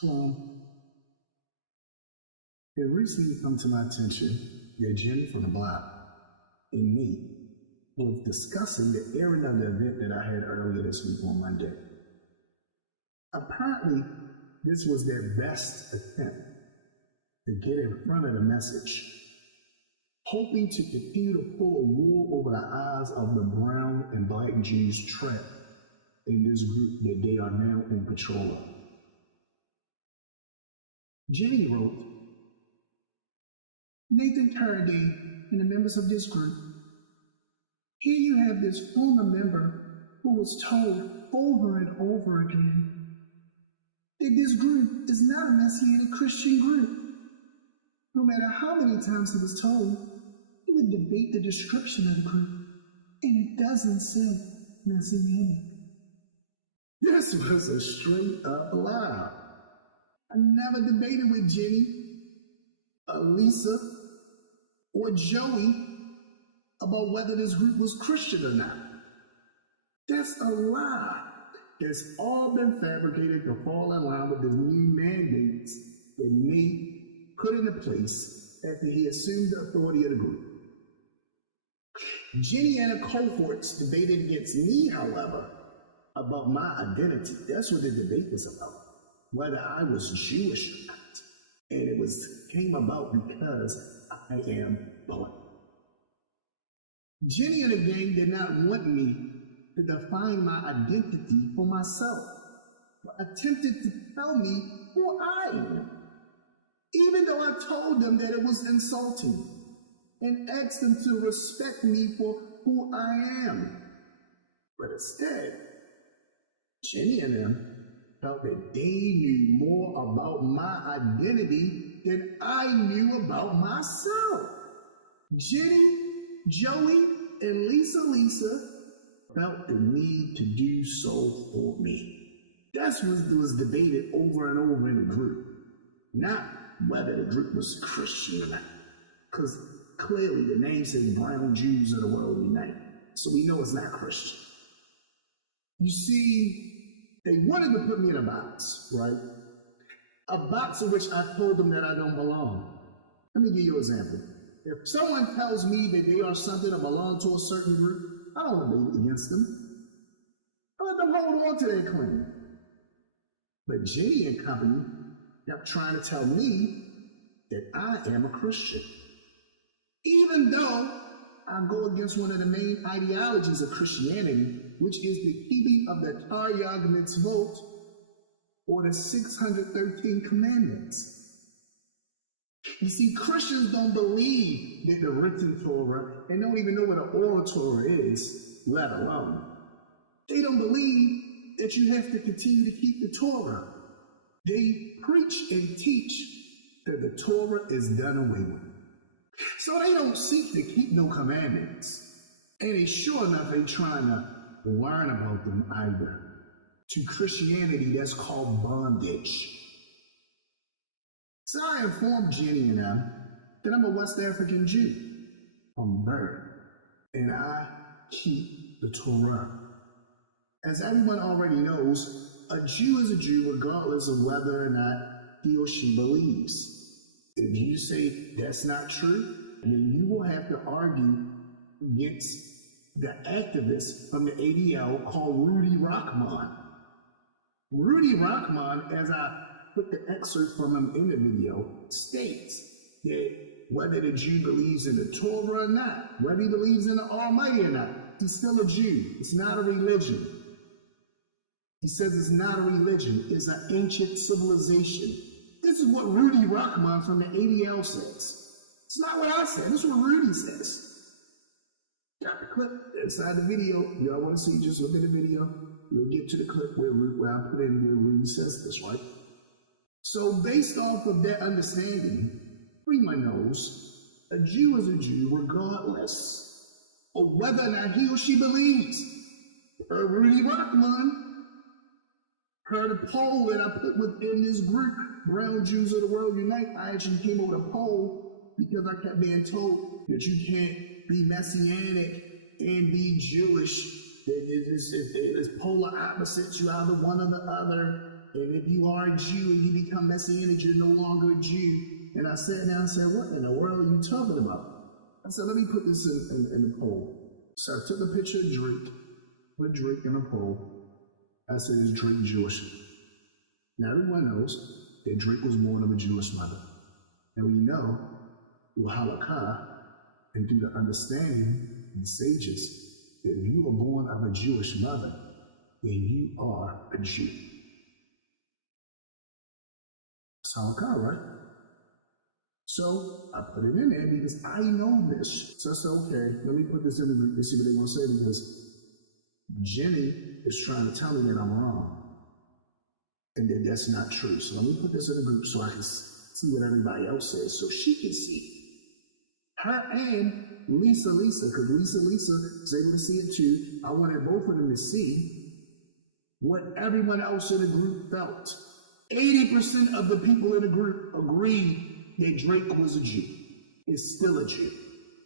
So, it recently come to my attention that Jenny from the block and me was discussing the errand of the event that I had earlier this week on Monday. Apparently, this was their best attempt to get in front of the message, hoping to continue to pull a wool over the eyes of the brown and black Jews trapped in this group that they are now in control of. Jenny wrote, "Nathan Carradine and the members of this group, here you have this former member who was told over and over again that this group is not a Messianic Christian group. No matter how many times he was told, he would debate the description of the group, and it doesn't say Messianic." This was a straight up lie. I never debated with Jenny, Lisa, or Joey about whether this group was Christian or not. That's a lie. It's all been fabricated to fall in line with the new mandates that Nate put into place after he assumed the authority of the group. Jenny and her cohorts debated against me, however, about my identity. That's what the debate was about, whether I was Jewish or not. And it came about because I am black. Jenny and the gang did not want me to define my identity for myself, but attempted to tell me who I am, even though I told them that it was insulting and asked them to respect me for who I am. But instead, Jenny and them felt that they knew more about my identity than I knew about myself. Jenny, Joey, and Lisa felt the need to do so for me. That's what was debated over and over in the group, not whether the group was Christian or not, because clearly the name says Brown Jews of the World Unite, so we know it's not Christian. You see, they wanted to put me in a box, right? A box in which I told them that I don't belong. Let me give you an example. If someone tells me that they are something or belong to a certain group, I don't debate against them. I let them hold on to their claim. But Jenny and company kept trying to tell me that I am a Christian, even though I go against one of the main ideologies of Christianity, which is the keeping of the Taryag Mitzvot, or the 613 commandments. You see, Christians don't believe that the written Torah, and don't even know what an oral Torah is, let alone. They don't believe that you have to continue to keep the Torah. They preach and teach that the Torah is done away with. So they don't seek to keep no commandments. And they sure enough ain't trying to learn about them either. To Christianity, that's called bondage. So I informed Jenny and them that I'm a West African Jew from birth, and I keep the Torah. As everyone already knows, a Jew is a Jew regardless of whether or not he or she believes. If you say that's not true, then you will have to argue against the activist from the ADL called Rudy Rockman. Rudy Rockman, as I put the excerpt from him in the video, states that whether the Jew believes in the Torah or not, whether he believes in the Almighty or not, he's still a Jew. It's not a religion. He says it's not a religion. It's an ancient civilization. This is what Rudy Rockman from the ADL says. It's not what I said. This is what Rudy says. Got the clip inside the video. Y'all want to see? Just look at the video. You'll get to the clip where I put in where Rudy says this, right? So based off of that understanding, everyone knows a Jew is a Jew regardless of whether or not he or she believes. Per Rudy Rockman, per the poll that I put within this group, Brown Jews of the World Unite, I actually came up with a poll because I kept being told that you can't be Messianic and be Jewish. It's polar opposites. You either one or the other. And if you are a Jew and you become Messianic, you're no longer a Jew. And I sat down and said, what in the world are you talking about? I said, let me put this in the poll. So I took a picture of Drake, put Drake in a poll. I said, is Drake Jewish? Now everyone knows that Drake was born of a Jewish mother. And we know through halakha and through the understanding of the sages that if you were born of a Jewish mother, then you are a Jew. It's halakha, right? So I put it in there because I know this. So I said, okay, let me put this in the group and see what they want to say, because Jenny is trying to tell me that I'm wrong and that that's not true. So let me put this in the group so I can see what everybody else says so she can see. Her and Lisa, because Lisa is able to see it too. I wanted both of them to see what everyone else in the group felt. 80% of the people in the group agreed that Drake was a Jew, is still a Jew,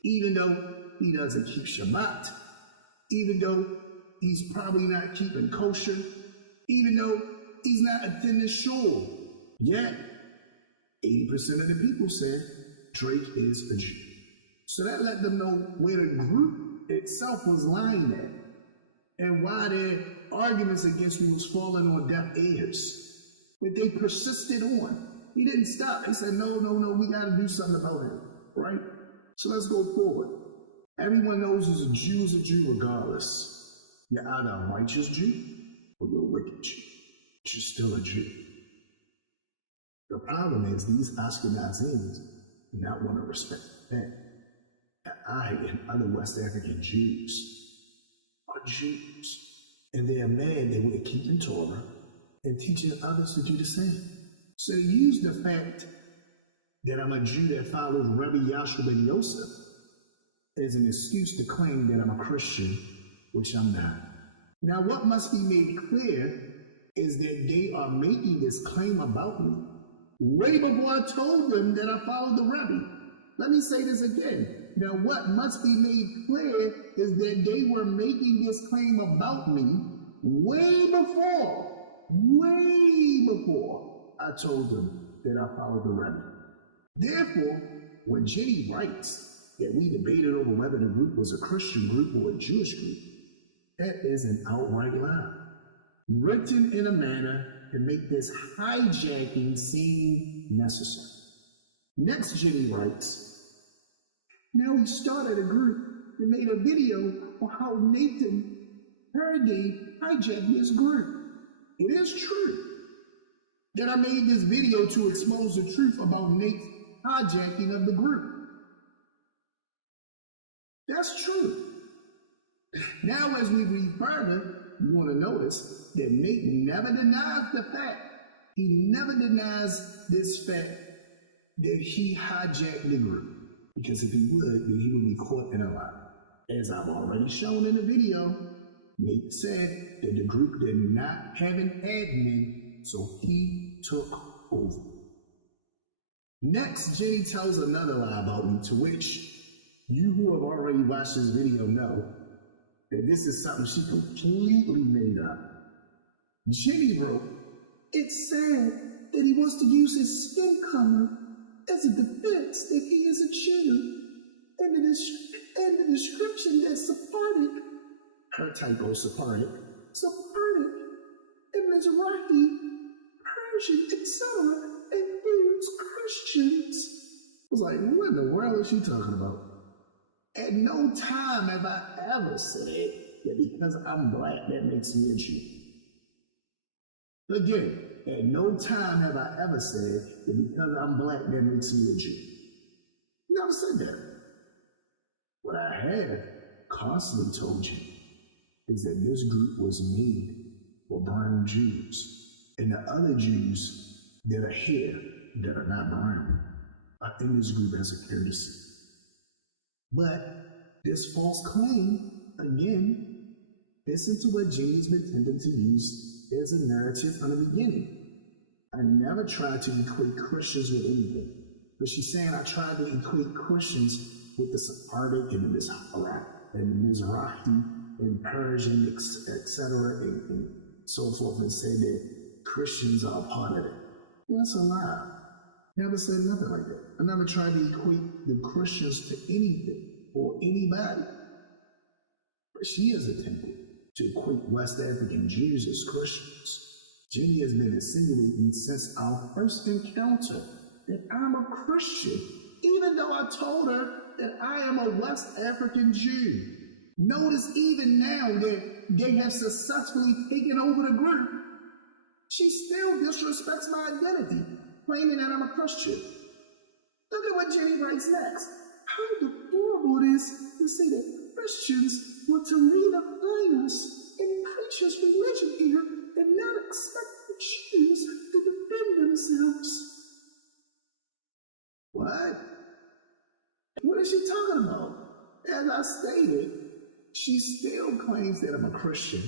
even though he doesn't keep Shabbat, even though he's probably not keeping kosher, even though he's not attending shul. Yet, 80% of the people said Drake is a Jew. So that let them know where the group itself was lying at and why their arguments against me was falling on deaf ears. But they persisted on. He didn't stop. They said, no, we got to do something about him, right? So let's go forward. Everyone knows a Jew is a Jew regardless. You're either a righteous Jew or you're a wicked Jew. But you're still a Jew. The problem is these Ashkenazis do not want to respect that. And I and other West African Jews are Jews. And they are mad that we're keeping Torah and teaching others to do the same. So they use the fact that I'm a Jew that follows Rabbi Ya'acob ben Yosef as an excuse to claim that I'm a Christian, which I'm not. Now, what must be made clear is that they are making this claim about me way before I told them that I followed the Rebbe. Let me say this again. Now, what must be made clear is that they were making this claim about me way before I told them that I followed the Rebbe. Therefore, when Jenny writes that we debated over whether the group was a Christian group or a Jewish group, that is an outright lie, written in a manner to make this hijacking seem necessary. Next, Jenny writes, now we started a group that made a video on how Nathan Hergay hijacked his group. It is true that I made this video to expose the truth about Nate's hijacking of the group. That's true. Now, as we read further, you want to notice that Nate never denies the fact. He never denies this fact that he hijacked the group. Because if he would, then he would be caught in a lie. As I've already shown in the video, Nate said that the group did not have an admin, so he took over. Next, Jenny tells another lie about me, to which you who have already watched this video know that this is something she completely made up. Jenny wrote, it's sad that he wants to use his skin color as a defense that he is a Jew, and the description that supported, her typo supported, and Mizrahi, Persian, etc., includes Christians. I was like, what in the world is she talking about? At no time have I ever said that because I'm black, that makes me a Jew. Again, at no time have I ever said that because I'm black, that makes me a Jew. Never said that. What I have constantly told you is that this group was made for brown Jews. And the other Jews that are here that are not brown are in this group as a courtesy. But this false claim, again, listen to what Jenny's been tending to use as a narrative from the beginning. I never tried to equate Christians with anything. But she's saying I tried to equate Christians with the Sephardic and the Mizrahi and Persian, etc., and so forth, and say that Christians are a part of it. That's a lie. Never said nothing like that. I never tried to equate the Christians to anything or anybody. But she has attempted to equate West African Jews as Christians. Jenny has been insinuating since our first encounter that I'm a Christian, even though I told her that I am a West African Jew. Notice even now that they have successfully taken over the group, she still disrespects my identity, claiming that I'm a Christian. Look at what Jenny writes next. How deplorable it is to say that Christians want to redefine us and preach us religion here and not expect the Jews to defend themselves. What? What is she talking about? As I stated, she still claims that I'm a Christian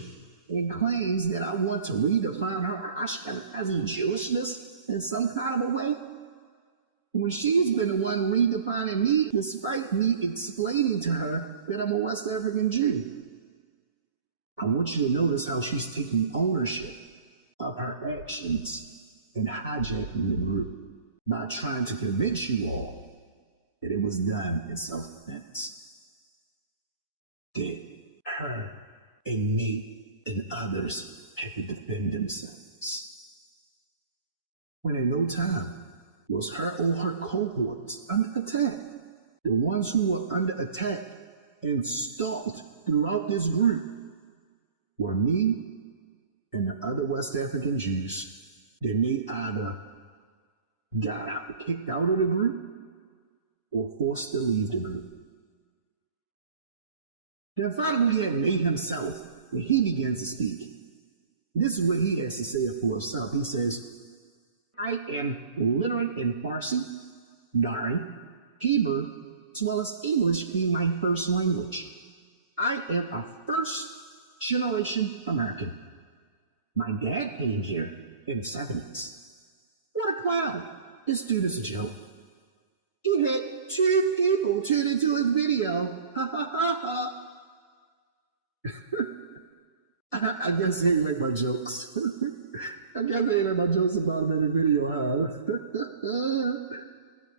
and claims that I want to redefine her Ashkenazi Jewishness in some kind of a way, when she's been the one redefining me despite me explaining to her that I'm a West African Jew. I want you to notice how she's taking ownership of her actions and hijacking the group by trying to convince you all that it was done in self-defense. That her and Nate and others had to defend themselves. When at no time was her or her cohorts under attack. The ones who were under attack and stalked throughout this group were me and the other West African Jews that they either got kicked out of the group or forced to leave the group. Then finally we had Nate himself, when he begins to speak. This is what he has to say for himself. He says, I am literate in Farsi, Dari, Hebrew, as well as English being my first language. I am a first-generation American. My dad came here in the 70s. What a clown! This dude is a joke. He had 2 people tune into his video. Ha ha ha ha. I guess he ain't like my jokes. I guess they ain't like my jokes about him in the video, huh?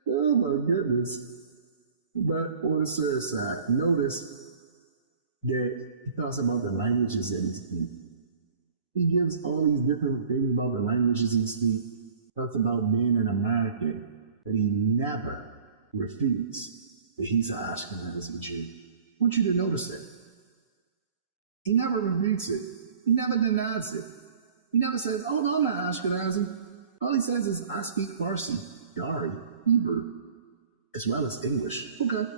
Oh my goodness. But on the serious side, notice that he talks about the languages that he speaks. He gives all these different things about the languages he speaks. Talks about being an American, but he never refutes that he's an Ashkenazi Jew. I want you to notice that. He never refutes it. He never denies it. He never says, oh no, I'm not Ashkenazi. All he says is, I speak Farsi, Dari, Hebrew, as well as English. Okay.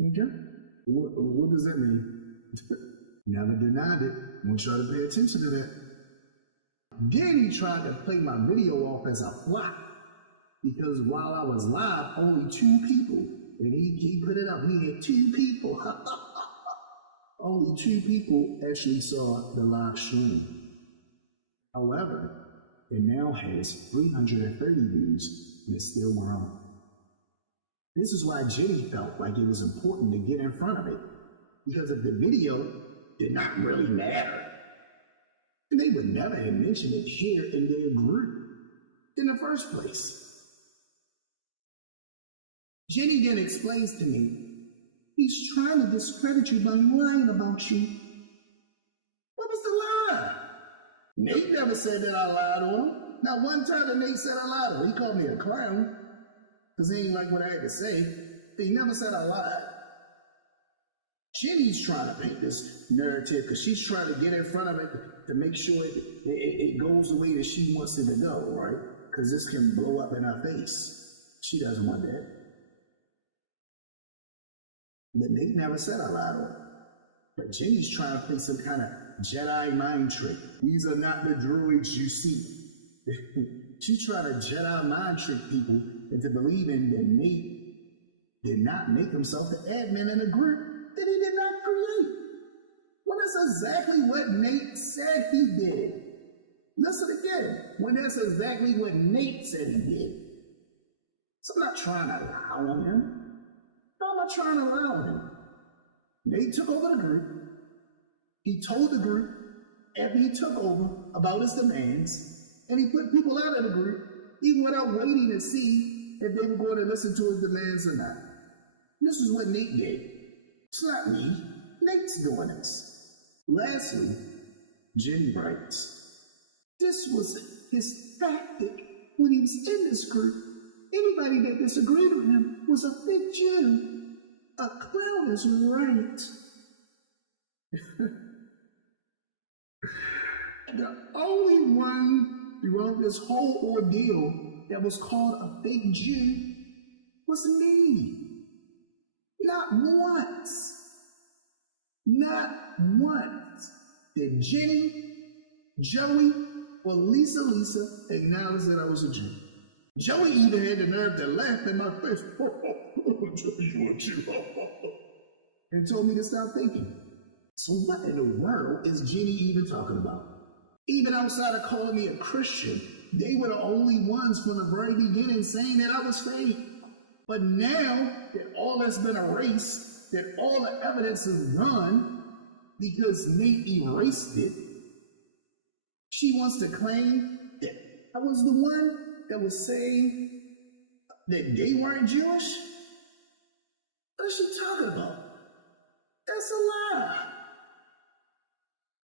Okay? What does that mean? Never denied it. I want y'all to pay attention to that. Then he tried to play my video off as a flop, because while I was live, only 2 people, and he put it up, he had 2 people. Only 2 people actually saw the live stream. However, it now has 330 views and it's still growing. This is why Jenny felt like it was important to get in front of it, because if the video did not really matter, then they would never have mentioned it here in their group in the first place. Jenny then explains to me, he's trying to discredit you by lying about you. What was the lie? Nate never said that I lied on him. Not one time that Nate said I lied on him. He called me a clown because he ain't like what I had to say. But he never said I lied. Jenny's trying to paint this narrative because she's trying to get in front of it to make sure it goes the way that she wants it to go, right? Because this can blow up in her face. She doesn't want that. But Nate never said I lied on him. But Jenny's trying to play some kind of Jedi mind trick. These are not the droids you see. She's trying to Jedi mind trick people into believing that Nate did not make himself the admin in a group that he did not create. Well, that's exactly what Nate said he did. Listen again, when that's exactly what Nate said he did. So I'm not trying to lie on him. I'm not trying to lie on him. Nate took over the group. He told the group after he took over about his demands, and he put people out of the group, even without waiting to see if they were going to listen to his demands or not. This is what Nate did. It's not me. Nate's doing this. Lastly, Jenny writes, this was his tactic when he was in this group. Anybody that disagreed with him was a fake Jew. A clown is right. The only one throughout this whole ordeal that was called a fake Jew was me. Not once did Jenny, Joey, or Lisa acknowledge that I was a Jew. Joey even had the nerve to laugh in my face. Joey, you're a Jew. And told me to stop thinking. So what in the world is Jenny even talking about? Even outside of calling me a Christian, they were the only ones from the very beginning saying that I was fake. But now that all that's been erased, that all the evidence is gone because Nate erased it, she wants to claim that I was the one that was saying that they weren't Jewish? What is she talking about? That's a lie.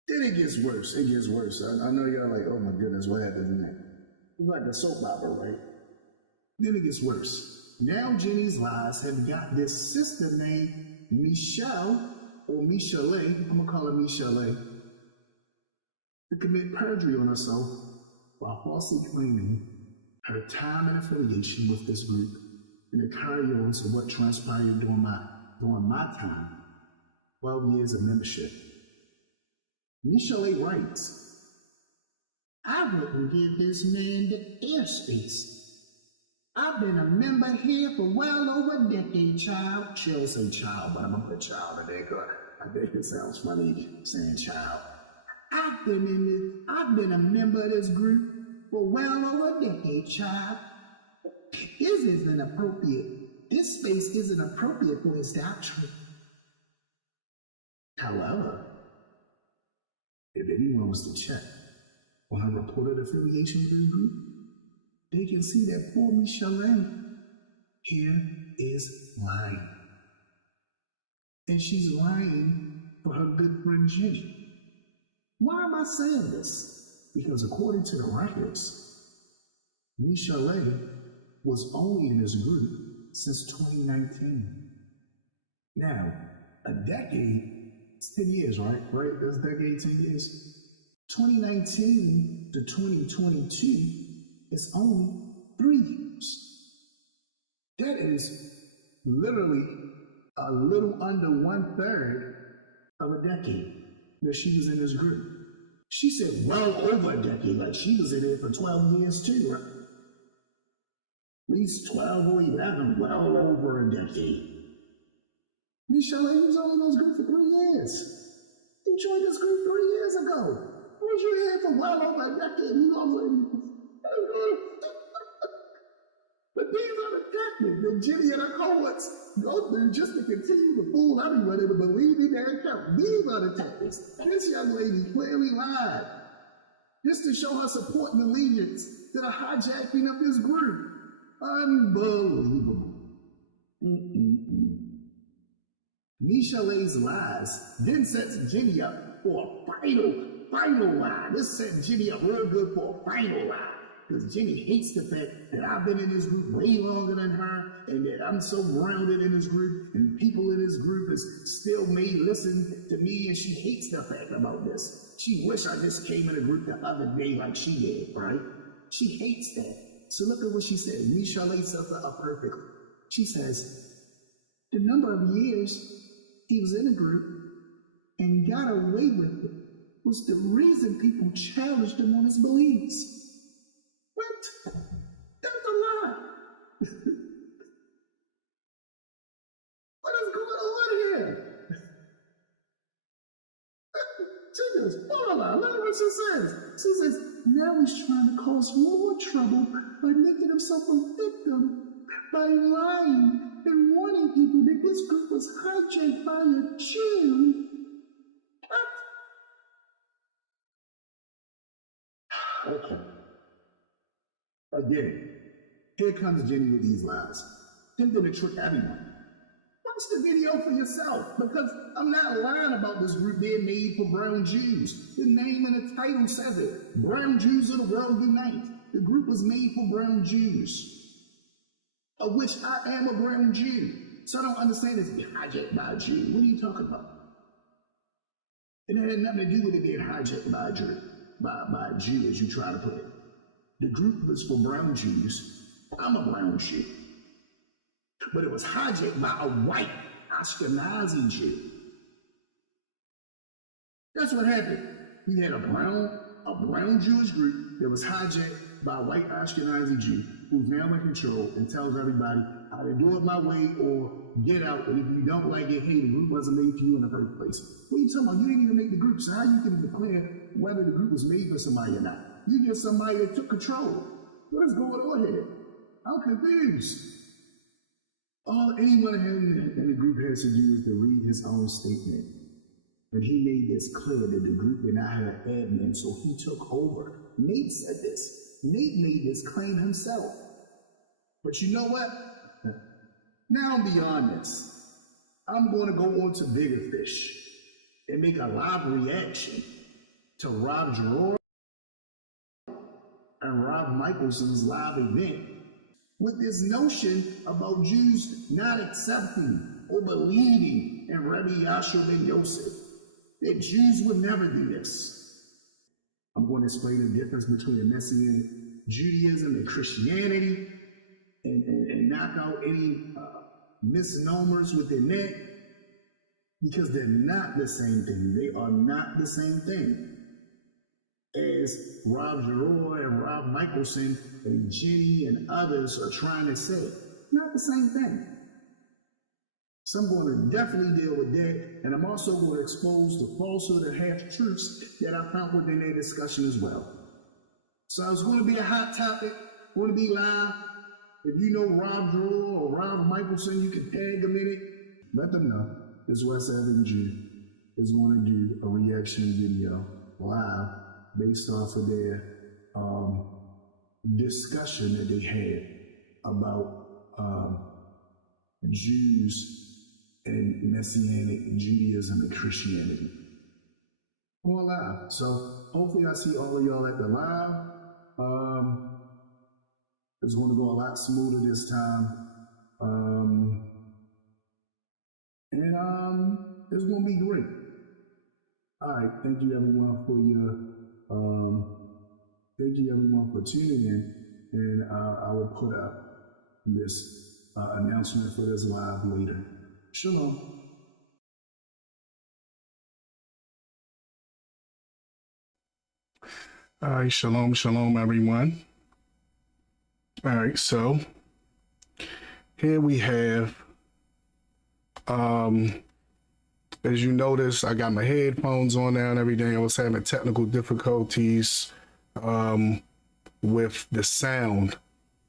Then it gets worse. It gets worse. I know y'all like, oh my goodness, what happened next? It's like a soap opera, right? Then it gets worse. Now Jenny's lies have got this sister named Michelle, or Michelle, I'm gonna call her Michelle, to commit perjury on herself while falsely claiming her time and affiliation with this group and to carry on to what transpired during my time, 12 years of membership. Michelle writes, I wouldn't give this man the airspace. I've been a member here for well over a decade, child. She'll say child, but I'm gonna put child in there because I think it sounds funny saying child. I've been a member of this group for well over a decade, child. This space isn't appropriate for his doctrine. However, if anyone was to check on her reported affiliation with this group, they can see that poor Michelle here is lying. And she's lying for her good friend Jenny. Why am I saying this? Because according to the records, Michelle was only in this group since 2019. Now, a decade, it's 10 years, right? Right? That's a decade, 10 years. 2019 to 2022 is only 3 years. That is literally a little under 1/3 of a decade that she was in this group. She said well over a decade, like she was in it for 12 years too, right? At least 12 or 11, well over a decade. Michelle was only in this group for 3 years. You joined this group 3 years ago. Was you here for well over a decade? But these are the tactics that Jenny and her cohorts go through just to continue to fool everybody to believe in their account. These are the tactics. This young lady clearly lied just to show her support and allegiance to the hijacking of this group. Unbelievable. Michelle's lies then sets Jenny up for a final lie. This set Jenny up real good for a final lie. Because Jenny hates the fact that I've been in this group way longer than her and that I'm so grounded in this group and people in this group is still may listen to me, and she hates the fact about this. She wish I just came in a group the other day like she did, right? She hates that. So look at what she said. Michelle sets her up perfectly. She says, the number of years he was in a group and got away with it was the reason people challenged him on his beliefs. What? That's a lie. What is going on here? She just full of lie. Look at what she says. She says, now he's trying to cause more trouble by making himself a victim, by lying and warning people that this group was hijacked by a Jew. Okay. Again, here comes Jenny with these lies, attempting to trick everyone. Watch the video for yourself, because I'm not lying about this group being made for brown Jews. The name and the title says it. Brown Jews of the World Unite. The group was made for brown Jews, of which I am a brown Jew. So I don't understand this being hijacked by a Jew. What are you talking about? And it had nothing to do with it being hijacked by a Jew, by a Jew, as you try to put it. The group was for brown Jews. I'm a brown Jew. But it was hijacked by a white Ashkenazi Jew. That's what happened. You had a brown Jewish group that was hijacked by a white Ashkenazi Jew who's now in control and tells everybody how to do it my way or get out. And if you don't like it, hey, the group wasn't made for you in the first place. What are you talking about? You didn't even make the group, so how you can declare whether the group was made for somebody or not? You just somebody that took control. What is going on here? I'm confused. All anyone in the group has to do is to read his own statement. But he made this clear that the group did not have an admin, so he took over. Nate said this. Nate made this claim himself. But you know what? Now I'm beyond this. I'm going to go on to bigger fish and make a live reaction to Rob Giroir and Rob Michelson's live event with this notion about Jews not accepting or believing in Rabbi Yahshua ben Yosef, that Jews would never do this. I'm going to explain the difference between the Messianic Judaism and Christianity and knock out any misnomers within that, because they're not the same thing. They are not the same thing as Rob Giroir and Rob Michelson and Jenny and others are trying to say. Not the same thing. So I'm going to definitely deal with that, and I'm also going to expose the falsehood and half-truths that I found within their discussion as well. So it's going to be a hot topic, going to be live. If you know Rob Giroir or Rob Michelson, you can tag them in it. Let them know this West Evan Jew is going to do a reaction video live based off of their discussion that they had about Jews and Messianic Judaism and Christianity. Going live. So hopefully I see all of y'all at the live. It's going to go a lot smoother this time. And it's going to be great. All right. Thank you everyone for tuning in. And I will put up this announcement for this live later. Shalom. All right, shalom, everyone. All right, so here we have, as you notice, I got my headphones on now and everything. I was having technical difficulties with the sound.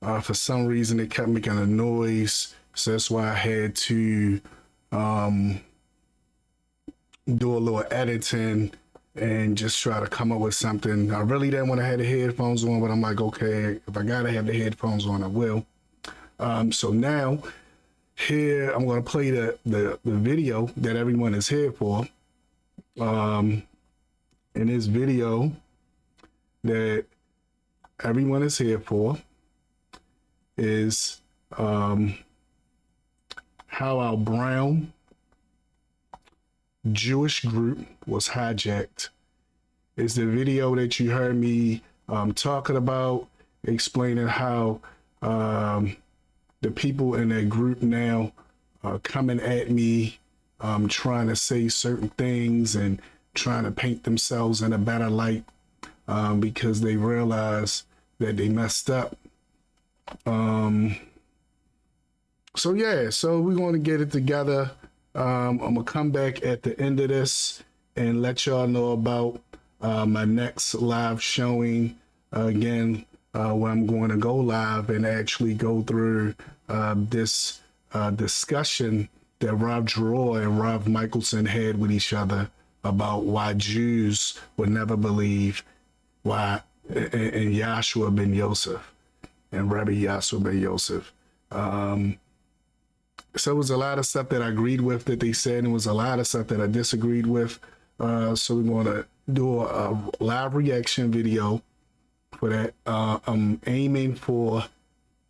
For some reason, it kept making a noise, so that's why I had to do a little editing and just try to come up with something. I really didn't want to have the headphones on, but I'm like, okay, if I gotta have the headphones on, I will. So now, here, I'm gonna play the video that everyone is here for. In this video that everyone is here for is how our brown Jewish group was hijacked. It's the video that you heard me talking about, explaining how the people in that group now are coming at me, trying to say certain things and trying to paint themselves in a better light because they realize that they messed up. So yeah, so we're going to get it together. I'm gonna come back at the end of this and let y'all know about my next live showing again, where I'm going to go live and actually go through this discussion that Rob Giroir and Rob Michelson had with each other about why Jews would never believe, why and Yahshua ben Yosef and Rabbi Yahshua ben Yosef. So it was a lot of stuff that I agreed with that they said, and it was a lot of stuff that I disagreed with. So we're going to do a live reaction video for that. I'm aiming for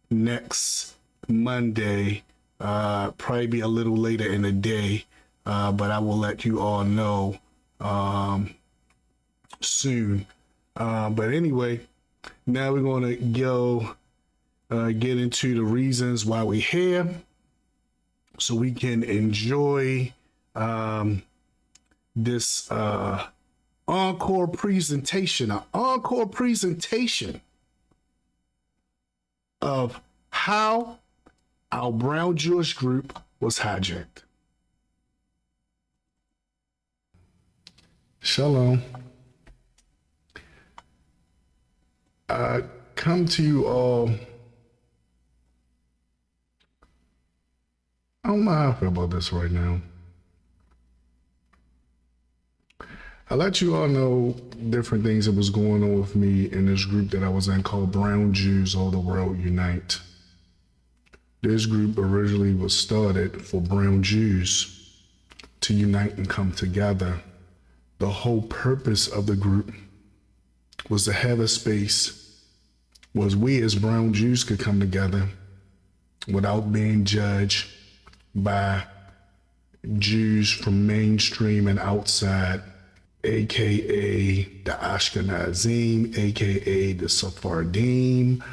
next Monday, probably be a little later in the day, but I will let you all know soon. But anyway, now we're going to go get into the reasons why we're here, so we can enjoy this encore presentation, an encore presentation of how our brown Jewish group was hijacked. Shalom. I come to you all. I don't know how I feel about this right now. I let you all know different things that was going on with me in this group that I was in called Brown Jews All the World Unite. This group originally was started for brown Jews to unite and come together. The whole purpose of the group was to have a space where we as brown Jews could come together without being judged by Jews from mainstream and outside, aka the Ashkenazi, aka the Sephardim.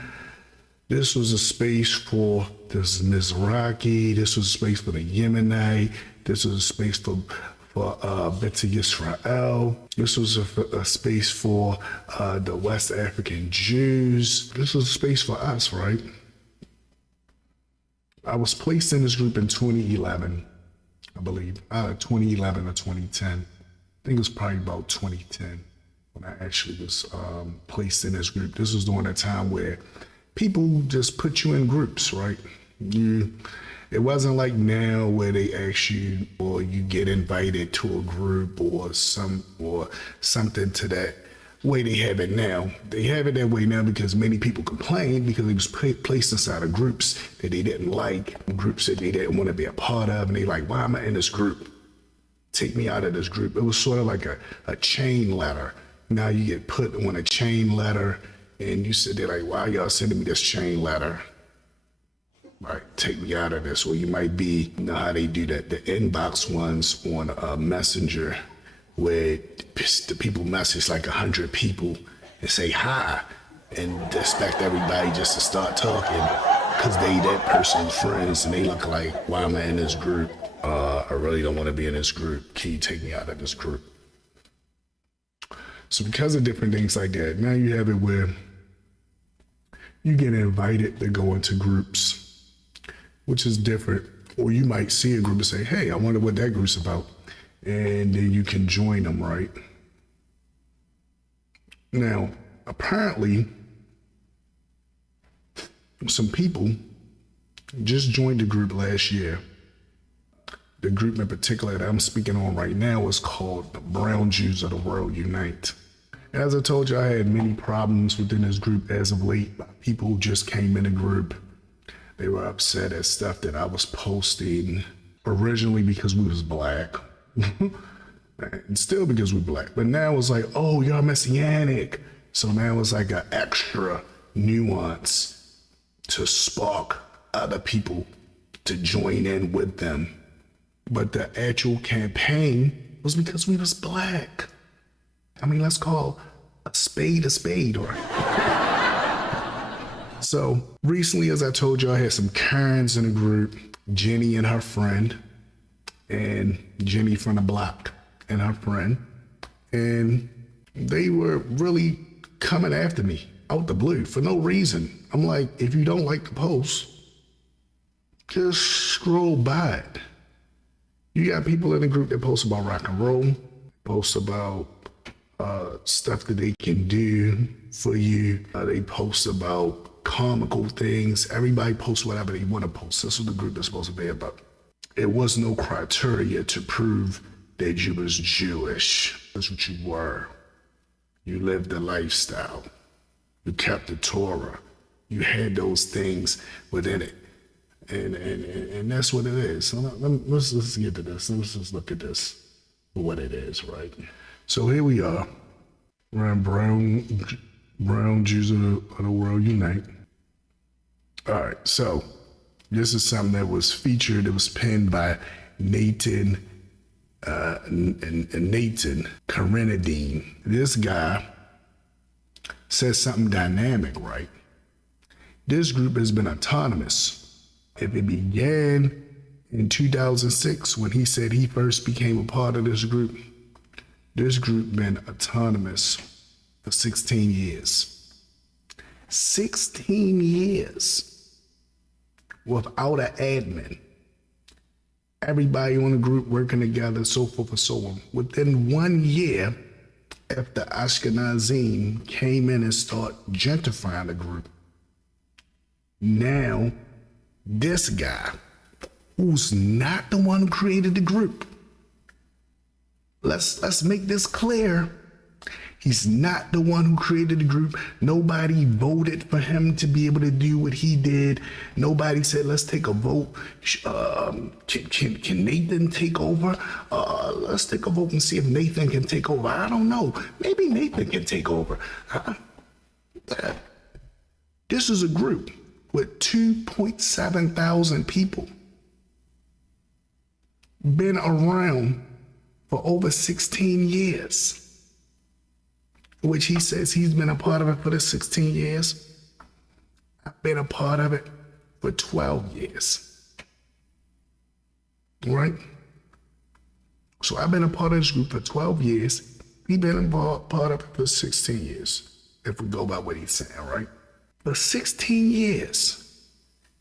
This was a space for the Mizrahi. This was a space for the Yemenite. This was a space for Beta Yisrael. This was a space for the West African Jews. This was a space for us, right? I was placed in this group in 2011, I believe, 2011 or 2010. I think it was probably about 2010 when I actually was placed in this group. This was during a time where people just put you in groups, right? It wasn't like now where they ask you or you get invited to a group or something to that way they have it now. They have it that way now because many people complain because it was placed inside of groups that they didn't like, groups that they didn't want to be a part of, and they like, why am I in this group? Take me out of this group. It was sort of like a chain letter. Now you get put on a chain letter and you sit there like, why y'all sending me this chain letter? Right, take me out of this. Or you might be, you know how they do that, the inbox ones on a messenger where the people message like 100 people and say hi and expect everybody just to start talking because they that person's friends and they look like, why am I in this group? I really don't want to be in this group. Can you take me out of this group? So because of different things like that, now you have it where you get invited to go into groups, which is different. Or you might see a group and say, hey, I wonder what that group's about. And then you can join them, right? Now, apparently, some people just joined the group last year. The group in particular that I'm speaking on right now is called the Brown Jews of the World Unite. As I told you, I had many problems within this group as of late. People who just came in the group, they were upset at stuff that I was posting originally because we was black. And still because we're black, but now it's like, oh, y'all messianic. So now it's like an extra nuance to spark other people to join in with them. But the actual campaign was because we was black. I mean, let's call a spade, right? So recently, as I told you, I had some Karens in the group, Jenny and her friend, and Jenny from the block and her friend, and they were really coming after me out the blue for no reason. I'm like, if you don't like the post, just scroll by it. You got people in the group that post about rock and roll, post about stuff that they can do for you. They post about comical things. Everybody posts whatever they want to post. This is the group that's supposed to be about. It was no criteria to prove that you was Jewish. That's what you were. You lived the lifestyle. You kept the Torah. You had those things within it. And that's what it is. So let's get to this. Let's just look at this for what it is, right? So here we are. Around brown Jews of the world unite. All right, so this is something that was featured. It was penned by Nathan Karenadine. This guy says something dynamic, right? This group has been autonomous. If it began in 2006 when he said he first became a part of this group been autonomous for 16 years. 16 years without an admin. Everybody on the group working together, so forth and so on. Within 1 year, after Ashkenazi came in and started gentrifying the group, now this guy, who's not the one who created the group, let's make this clear. He's not the one who created the group. Nobody voted for him to be able to do what he did. Nobody said, let's take a vote. Can Nathan take over? Let's take a vote and see if Nathan can take over. I don't know. Maybe Nathan can take over. This is a group with 2.7 thousand people. Been around for over 16 years. Which he says he's been a part of it for the 16 years. I've been a part of it for 12 years. Right? So I've been a part of this group for 12 years. He's been a part of it for 16 years, if we go by what he's saying, right? For 16 years,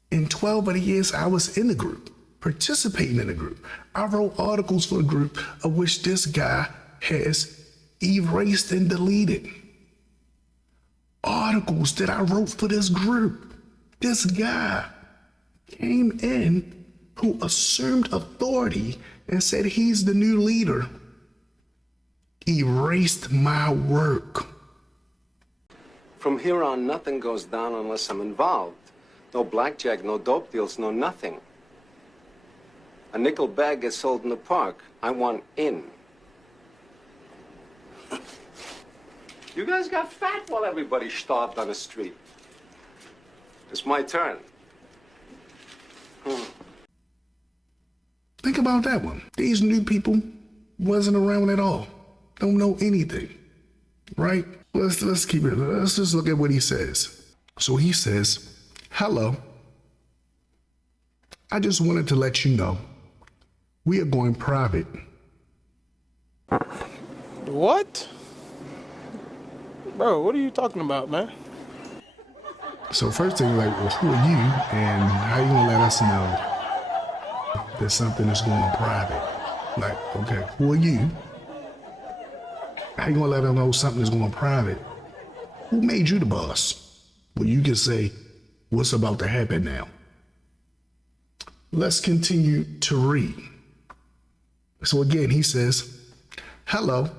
in 12 of the years I was in the group, participating in the group. I wrote articles for the group of which this guy has erased and deleted. Articles that I wrote for this group. This guy came in who assumed authority and said he's the new leader. Erased my work. From here on, nothing goes down unless I'm involved. No blackjack, no dope deals, no nothing. A nickel bag gets sold in the park. I want in. You guys got fat while everybody starved on the street. It's my turn. Think about that one. These new people wasn't around at all. Don't know anything, right? Let's keep it. Let's just look at what he says. So he says, hello. I just wanted to let you know we are going private. What? Bro, what are you talking about, man? So first thing, like, well, who are you and how you gonna let us know that something is going private? Like, okay, who are you? How you gonna let them know something is going private? Who made you the boss? Well, you can say, what's about to happen now? Let's continue to read. So again, he says, hello.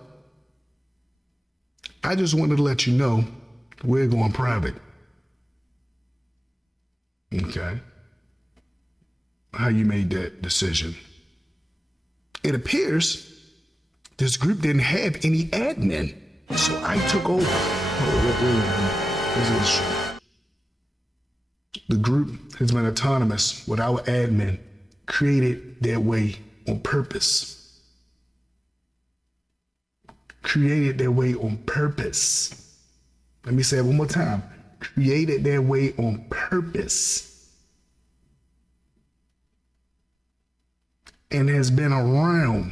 I just wanted to let you know we're going private. Okay. How you made that decision? It appears this group didn't have any admin, so I took over. The group has been autonomous without admin, created their way on purpose. Created their way on purpose. Let me say it one more time. Created their way on purpose. And has been around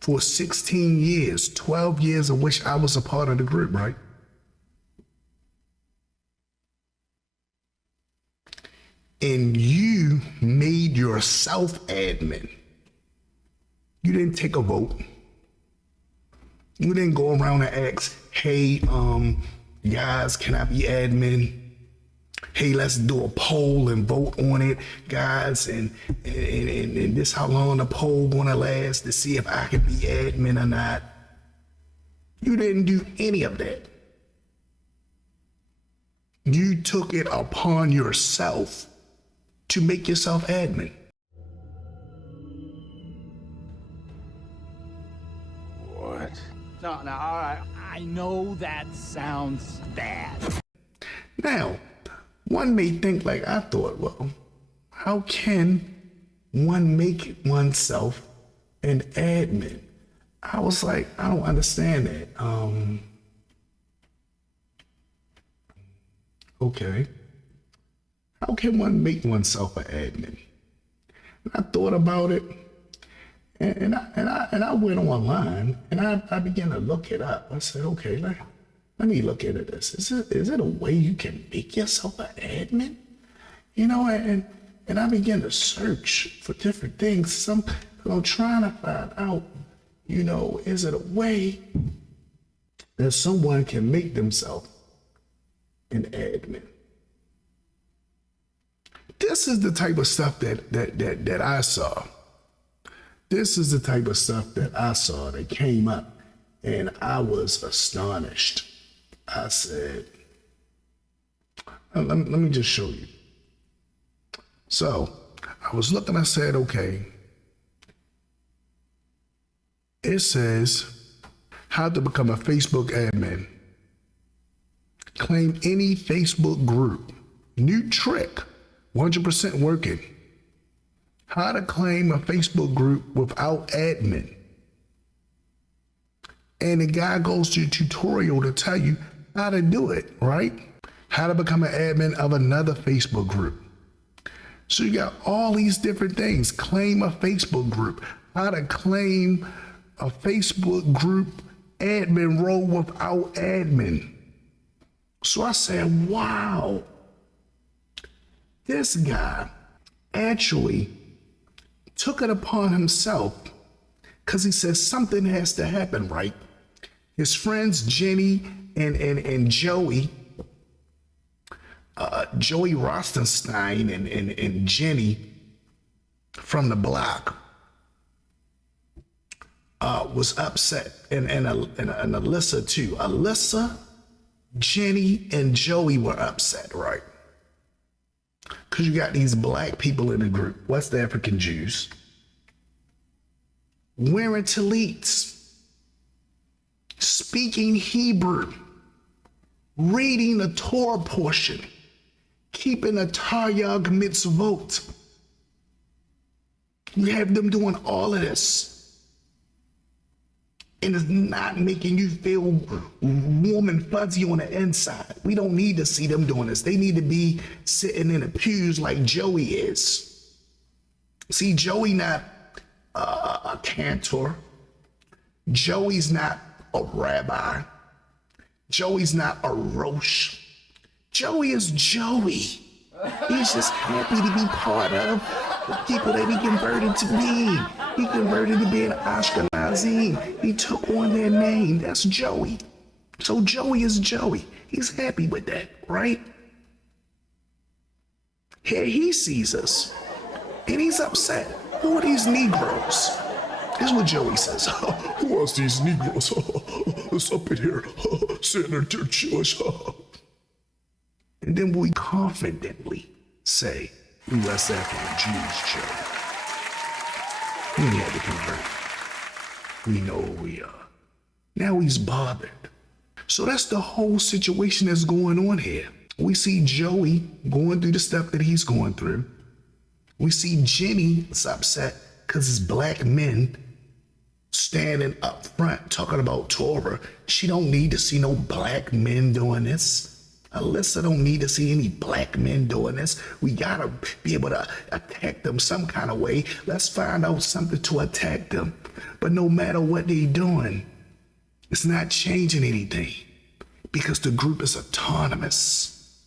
for 16 years, 12 years of which I was a part of the group, right? And you made yourself admin. You didn't take a vote. You didn't go around and ask, hey, guys, can I be admin? Hey, let's do a poll and vote on it, guys, and this how long the poll gonna last to see if I can be admin or not. You didn't do any of that. you took it upon yourself to make yourself admin. What? No, all right. I know that sounds bad. Now, one may think like I thought, well, how can one make oneself an admin? I was like, I don't understand that. Okay. How can one make oneself an admin? And I thought about it, and I went online and I began to look it up. I said, okay, let me look into this. Is it a way you can make yourself an admin? You know, and I began to search for different things. I'm trying to find out, you know, is it a way that someone can make themselves an admin? This is the type of stuff that I saw. This is the type of stuff that I saw that came up, and I was astonished. I said, let me just show you. So I was looking, I said, okay. It says how to become a Facebook admin. Claim any Facebook group. New trick, 100% working. How to claim a Facebook group without admin. And the guy goes to a tutorial to tell you how to do it, right? How to become an admin of another Facebook group. So you got all these different things. Claim a Facebook group. How to claim a Facebook group admin role without admin. So I said, wow, this guy actually took it upon himself because he says something has to happen, right? His friends, Jenny and Joey, Joey Rostenstein and Jenny from the block, was upset, and Alyssa too. Alyssa, Jenny, and Joey were upset, right? Because you got these black people in the group, West African Jews, wearing tallits, speaking Hebrew, reading the Torah portion, keeping a Taryag mitzvot. You have them doing all of this, and it's not making you feel warm and fuzzy on the inside. We don't need to see them doing this. They need to be sitting in the pews like Joey is. See, Joey not a cantor. Joey's not a rabbi. Joey's not a Rosh. Joey is Joey. He's just happy to be part of the people that he converted to be. He converted to be an Ashkenazi. He took on their name. That's Joey. So Joey is Joey. He's happy with that, right? Here he sees us, and he's upset. Who are these Negroes? Here's what Joey says. Who are these Negroes? It's up in here, sitting there Jewish. And then we confidently say, we West African Jews, Joe. We had to convert. We know who we are. Now he's bothered. So that's the whole situation that's going on here. We see Joey going through the stuff that he's going through. We see Jenny is upset because it's black men standing up front talking about Torah. She don't need to see no black men doing this. Alyssa don't need to see any black men doing this. We gotta be able to attack them some kind of way. Let's find out something to attack them. But no matter what they doing, it's not changing anything because the group is autonomous.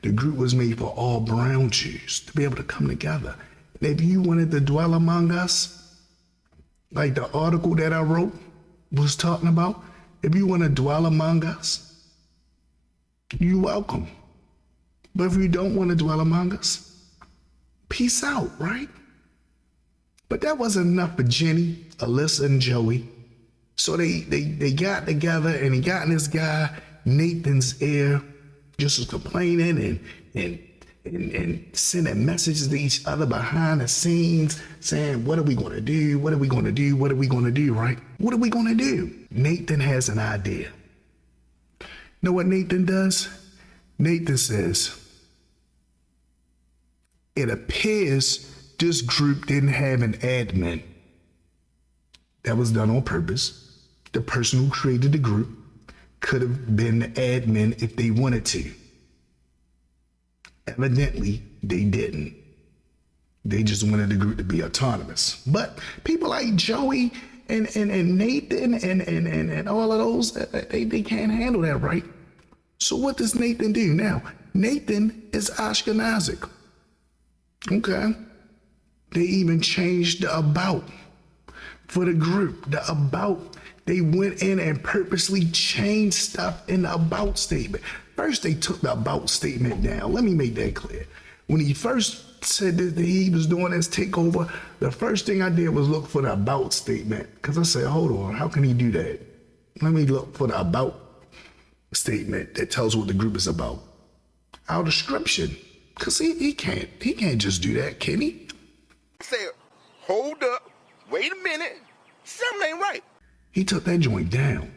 The group was made for all brown Jews to be able to come together. And if you wanted to dwell among us, like the article that I wrote was talking about, if you want to dwell among us, you're welcome. But if you don't want to dwell among us, peace out, right? But that wasn't enough for Jenny, Alyssa, and Joey. So they got together and he got in this guy Nathan's ear just was complaining and sending messages to each other behind the scenes saying, what are we going to do? What are we going to do? What are we going to do, right? What are we going to do? Nathan has an idea. You know what Nathan does? Nathan says, it appears this group didn't have an admin. That was done on purpose. The person who created the group could have been the admin if they wanted to. Evidently, they didn't. They just wanted the group to be autonomous. But people like Joey and Nathan and all of those, they can't handle that, right? So what does Nathan do now? Nathan is Ashkenazi. Okay. They even changed the about for the group. The about, they went in and purposely changed stuff in the about statement. First, they took the about statement down. Let me make that clear. When he first said that he was doing this takeover, the first thing I did was look for the about statement. Because I said, hold on, how can he do that? Let me look for the about statement that tells what the group is about. Our description. Because he can't just do that, can he? I said, hold up, wait a minute, something ain't right. He took that joint down.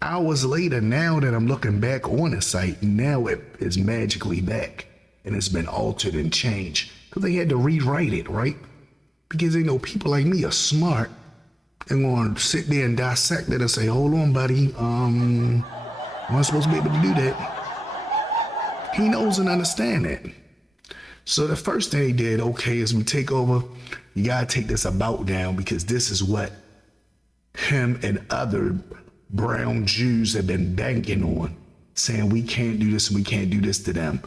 Hours later, now that I'm looking back on the site, now it is magically back and it's been altered and changed because they had to rewrite it, right? Because they know people like me are smart and going to sit there and dissect it and say, hold on, buddy, I'm not supposed to be able to do that. He knows and understands that. So the first thing they did, okay, as we take over, you gotta take this about down because this is what him and other brown Jews have been banking on, saying we can't do this and we can't do this to them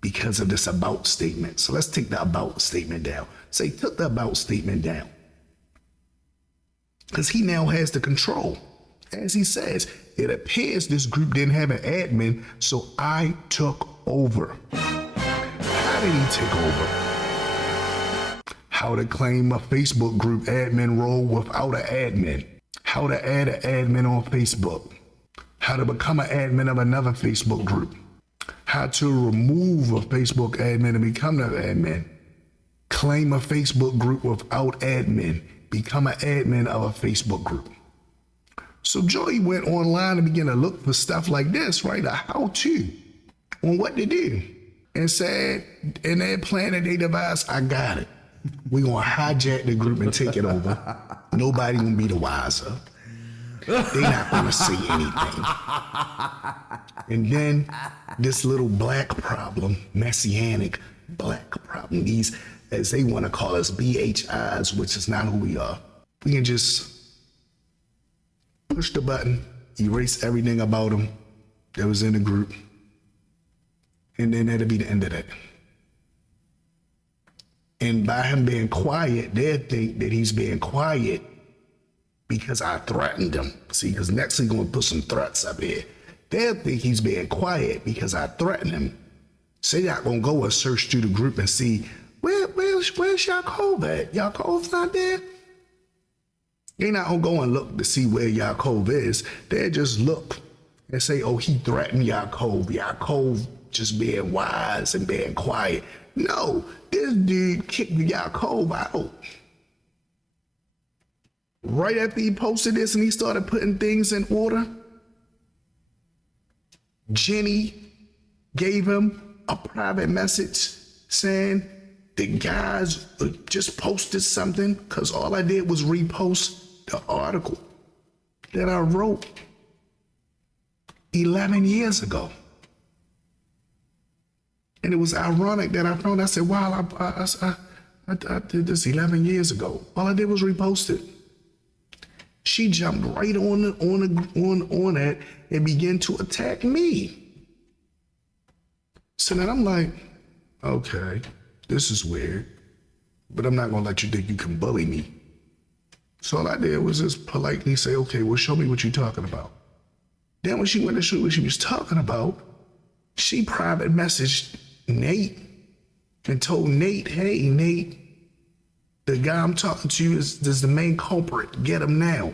because of this about statement. So let's take the about statement down. So he took the about statement down because he now has the control. As he says, it appears this group didn't have an admin, so I took over. How did he take over? How to claim a Facebook group admin role without an admin. How to add an admin on Facebook. How to become an admin of another Facebook group. How to remove a Facebook admin and become an admin. Claim a Facebook group without admin. Become an admin of a Facebook group. So Joey went online and began to look for stuff like this, right? A how-to on what to do. And said, in their plan that they devised, I got it. We're going to hijack the group and take it over. Nobody going to be the wiser. They're not going to say anything. And then this little black problem, messianic black problem, these, as they want to call us, BHIs, which is not who we are. We can just push the button, erase everything about them that was in the group, and then that'll be the end of that. And by him being quiet, they'll think that he's being quiet because I threatened him. See, because next he's going to put some threats up here. They'll think he's being quiet because I threatened him. So they're not going to go and search through the group and see, where's Ya'acob at? Ya'acob's not there? They're not going to go and look to see where Ya'acob is. They'll just look and say, oh, he threatened Ya'acob. Ya'acob just being wise and being quiet. No, this dude kicked Ya'acob out. Right after he posted this and he started putting things in order, Jenny gave him a private message saying the guys just posted something because all I did was repost the article that I wrote 11 years ago. And it was ironic that I found, I said, wow, I did this 11 years ago. All I did was repost it. She jumped right on that and began to attack me. So then I'm like, okay, this is weird, but I'm not gonna let you think you can bully me. So all I did was just politely say, okay, well, show me what you're talking about. Then when she went to show what she was talking about, she private messaged Nate and told Nate, hey, Nate, the guy I'm talking to is the main culprit. Get him now.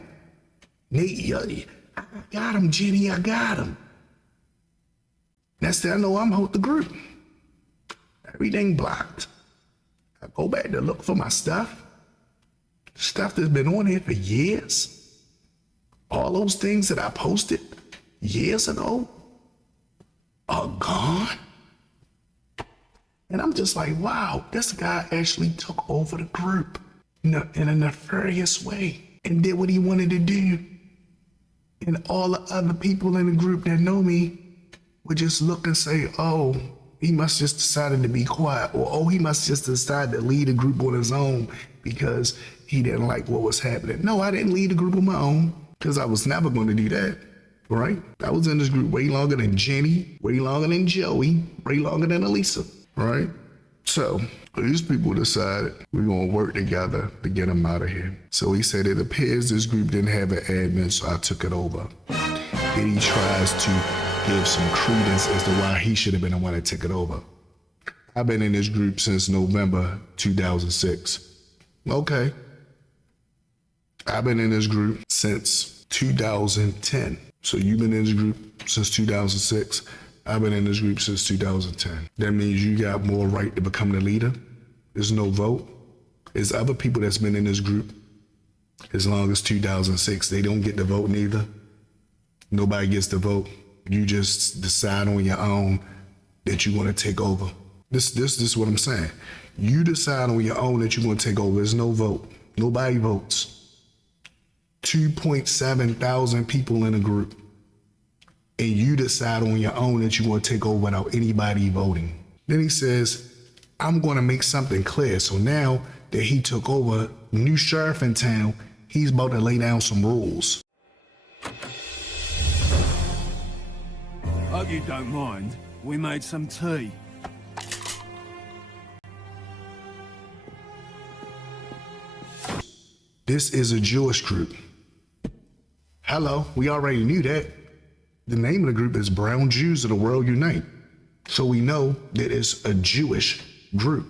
Nate, I got him, Jenny, I got him. Next thing I know, I'm out the group. Everything blocked. I go back to look for my stuff. Stuff that's been on here for years. All those things that I posted years ago are gone. And I'm just like, wow, this guy actually took over the group in a nefarious way and did what he wanted to do. And all the other people in the group that know me would just look and say, oh, he must just decided to be quiet, or oh, he must just decide to lead a group on his own because he didn't like what was happening. No, I didn't lead a group on my own because I was never going to do that, right? I was in this group way longer than Jenny, way longer than Joey, way longer than Elisa, right? So these people decided we're going to work together to get him out of here. So he said, it appears this group didn't have an admin, so I took it over. Then he tries to give some credence as to why he should have been the one that took it over. I've been in this group since November 2006. Okay. I've been in this group since 2010. So you've been in this group since 2006. I've been in this group since 2010. That means you got more right to become the leader. There's no vote. There's other people that's been in this group as long as 2006. They don't get to vote neither. Nobody gets to vote. You just decide on your own that you want to take over. This is what I'm saying. You decide on your own that you want to take over. There's no vote. Nobody votes. 2.7 thousand people in a group. And you decide on your own that you want to take over without anybody voting. Then he says, I'm going to make something clear. So now that he took over, new sheriff in town, he's about to lay down some rules. Hope you don't mind. We made some tea. This is a Jewish group. Hello, we already knew that. The name of the group is Brown Jews of the World Unite. So we know that it's a Jewish group.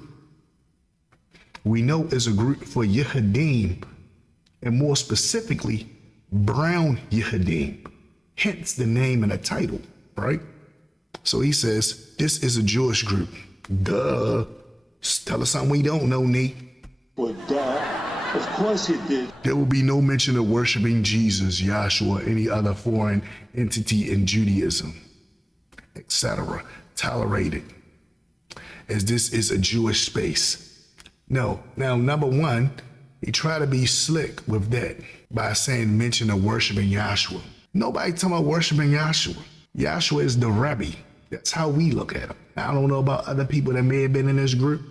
We know it's a group for Yehudim, and more specifically, Brown Yehudim. Hence the name and the title, right? So he says, this is a Jewish group. Duh. Just tell us something we don't know, Nate. Well, duh. Of course he did. There will be no mention of worshiping Jesus, Yahshua, or any other foreign entity in Judaism, etc. Tolerated, as this is a Jewish space. No. Now, number one, he tried to be slick with that by saying mention of worshiping Yahshua. Nobody talking about worshiping Yahshua. Yahshua is the Rebbe. That's how we look at him. I don't know about other people that may have been in this group,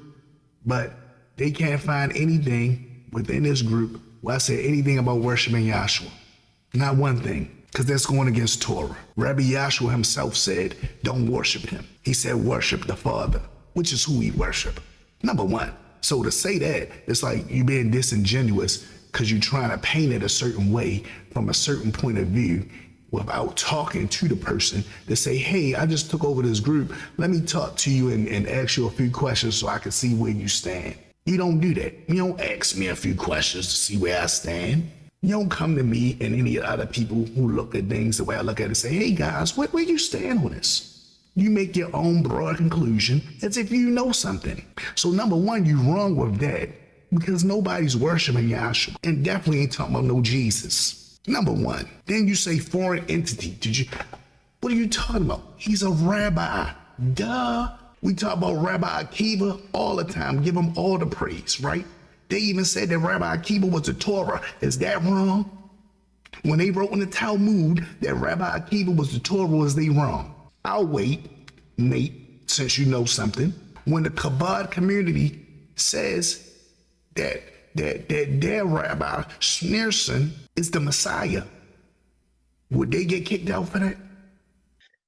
but they can't find anything within this group where I said anything about worshiping Yahshua. Not one thing, because that's going against Torah. Rabbi Yahshua himself said, don't worship him. He said, worship the Father, which is who we worship. Number one. So to say that, it's like you being disingenuous because you're trying to paint it a certain way from a certain point of view without talking to the person to say, hey, I just took over this group. Let me talk to you and ask you a few questions so I can see where you stand. You don't do that. You don't ask me a few questions to see where I stand. You don't come to me and any other people who look at things the way I look at it and say, hey guys, where you stand on this? You make your own broad conclusion as if you know something. So number one, you're wrong with that because nobody's worshiping Yahshua and definitely ain't talking about no Jesus. Number one. Then you say foreign entity. What are you talking about? He's a rabbi. Duh. We talk about Rabbi Akiva all the time, give him all the praise, right? They even said that Rabbi Akiva was the Torah. Is that wrong? When they wrote in the Talmud that Rabbi Akiva was the Torah, was they wrong? I'll wait, Nate, since you know something. When the Chabad community says that their Rabbi Schneerson is the Messiah, would they get kicked out for that?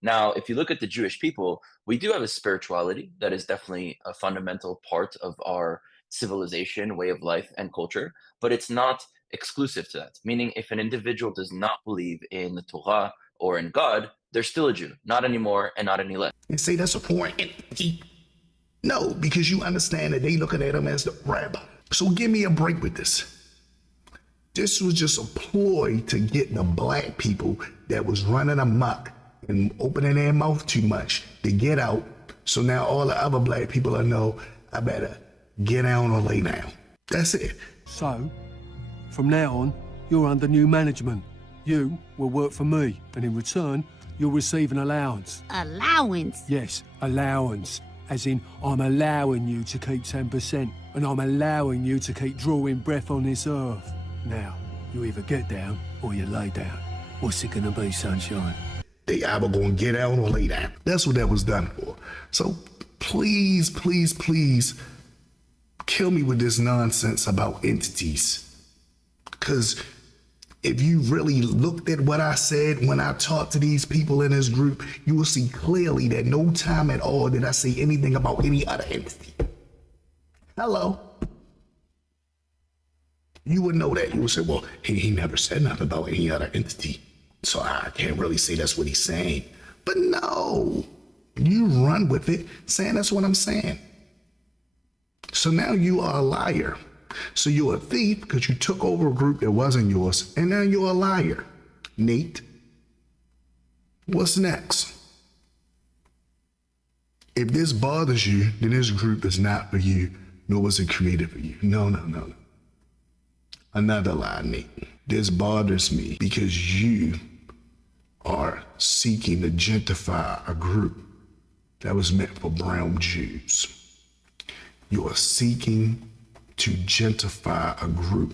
Now, if you look at the Jewish people, we do have a spirituality that is definitely a fundamental part of our civilization, way of life, and culture, but it's not exclusive to that. Meaning, if an individual does not believe in the Torah or in God, they're still a Jew. Not anymore and not any less. And say that's a foreign entity. No, because you understand that they looking at him as the rabbi. So give me a break with this. This was just a ploy to get the black people that was running amok and opening their mouth too much to get out. So now all the other black people will know I better get down or lay down. That's it. So, from now on, you're under new management. You will work for me, and in return, you'll receive an allowance. Allowance? Yes, allowance. As in, I'm allowing you to keep 10%, and I'm allowing you to keep drawing breath on this earth. Now, you either get down or you lay down. What's it gonna be, sunshine? They either gonna get down or lay down. That's what that was done for. So please, please, please kill me with this nonsense about entities. Because if you really looked at what I said when I talked to these people in this group, you will see clearly that no time at all did I say anything about any other entity. Hello? You would know that. You would say, well, he never said nothing about any other entity. So I can't really say that's what he's saying. But no, you run with it saying that's what I'm saying. So now you are a liar. So you're a thief because you took over a group that wasn't yours, and now you're a liar. Nate, what's next? If this bothers you, then this group is not for you, nor was it created for you. No. Another lie, Nate. This bothers me because you are seeking to gentrify a group that was meant for brown Jews. You are seeking to gentrify a group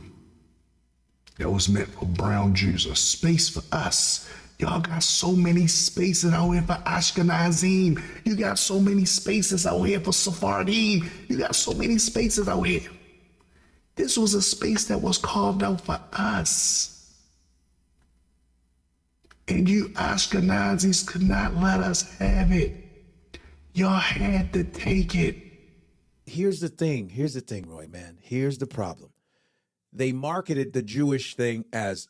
that was meant for brown Jews, a space for us. Y'all got so many spaces out here for Ashkenazi. You got so many spaces out here for Sephardim. You got so many spaces out here. This was a space that was carved out for us. And you Ashkenazis could not let us have it. Y'all had to take it. Here's the thing, Roy, man. Here's the problem. They marketed the Jewish thing as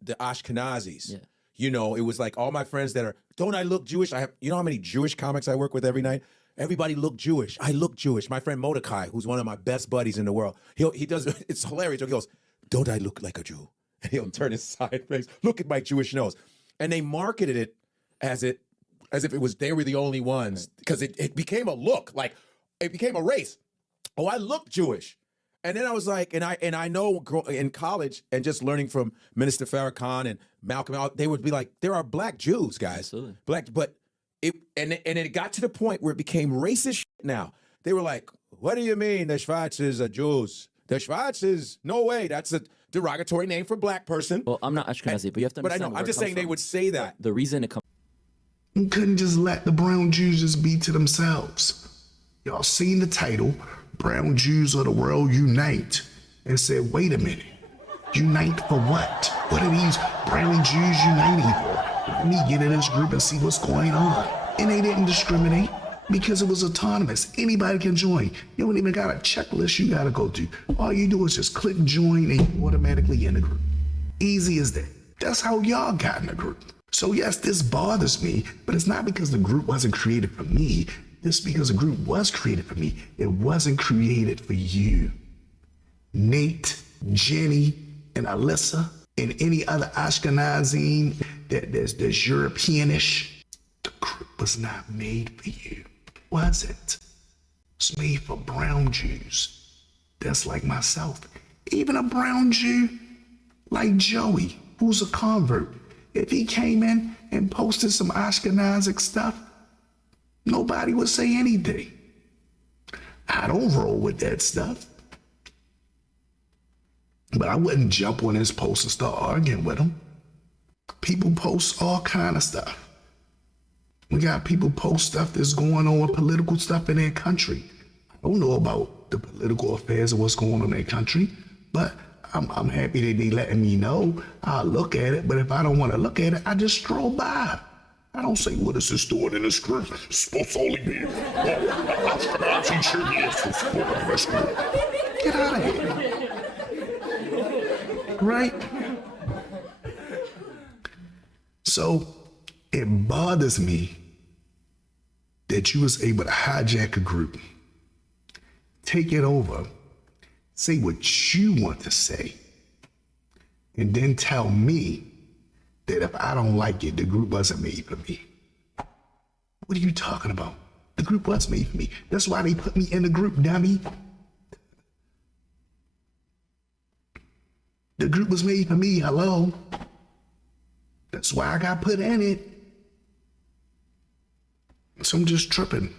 the Ashkenazis. Yeah. You know, it was like all my friends that are, don't I look Jewish? You know how many Jewish comics I work with every night? Everybody look Jewish. I look Jewish. My friend Mordecai, who's one of my best buddies in the world, he does, it's hilarious. He goes, don't I look like a Jew? And he'll turn his sideways, look at my Jewish nose. And they marketed it as if it was, they were the only ones, because it became a look, like it became a race. Oh, I look Jewish. And then I was like, and I know in college and just learning from Minister Farrakhan and Malcolm, they would be like, there are black Jews, guys. Absolutely. Black, but it got to the point where it became racist shit now. They were like, what do you mean the Schwarzes are Jews? The Schwarzes, no way, that's a derogatory name for black person. Well, I'm not Ashkenazi, but you have to understand. But I know, I'm just saying they would say that. The reason it comes. You couldn't just let the brown Jews just be to themselves. Y'all seen the title, Brown Jews of the World Unite, and said, wait a minute, unite for what? What are these brown Jews uniting for? Let me get in this group and see what's going on. And they didn't discriminate because it was autonomous. Anybody can join. You don't even got a checklist you gotta go through. All you do is just click join and you're automatically in the group. Easy as that. That's how y'all got in the group. So yes, this bothers me, but it's not because the group wasn't created for me. It's because the group was created for me. It wasn't created for you. Nate, Jenny, and Alyssa, and any other Ashkenazi that's Europeanish. The group was not made for you, was it? It's made for brown Jews. That's like myself. Even a brown Jew like Joey, who's a convert. If he came in and posted some Ashkenazic stuff, nobody would say anything. I don't roll with that stuff. But I wouldn't jump on his post and start arguing with him. People post all kind of stuff. We got people post stuff that's going on with political stuff in their country. I don't know about the political affairs of what's going on in their country, but I'm happy that they letting me know. I'll look at it, but if I don't want to look at it, I just stroll by. I don't say, what is this doing in this group? It's supposed to only be, Ashkenazi cheerleaders for support of this group. Get out of here. Right? So it bothers me that you was able to hijack a group, take it over, say what you want to say, and then tell me that if I don't like it, the group wasn't made for me. What are you talking about? The group was made for me. That's why they put me in the group, dummy. The group was made for me, hello? That's why I got put in it. So I'm just tripping.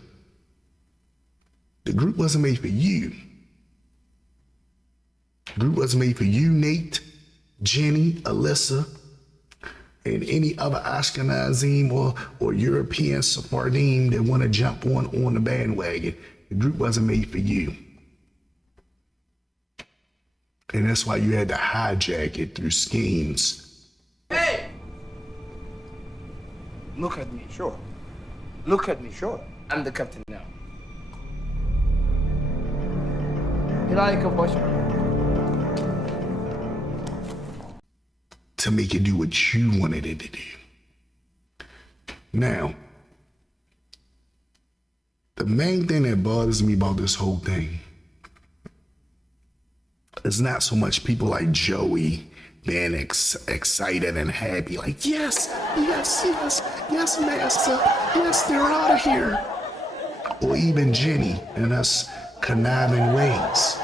The group wasn't made for you. The group wasn't made for you, Nate, Jenny, Alyssa, and any other Ashkenazi or European Sephardim that want to jump on the bandwagon. The group wasn't made for you. And that's why you had to hijack it through schemes. Hey! Look at me, sure. Look at me, sure. I'm the captain now. Hijacked, boys. To make it do what you wanted it to do. Now, the main thing that bothers me about this whole thing is not so much people like Joey being excited and happy, like, yes, master, yes, they're out of here. Or even Jenny and us conniving ways.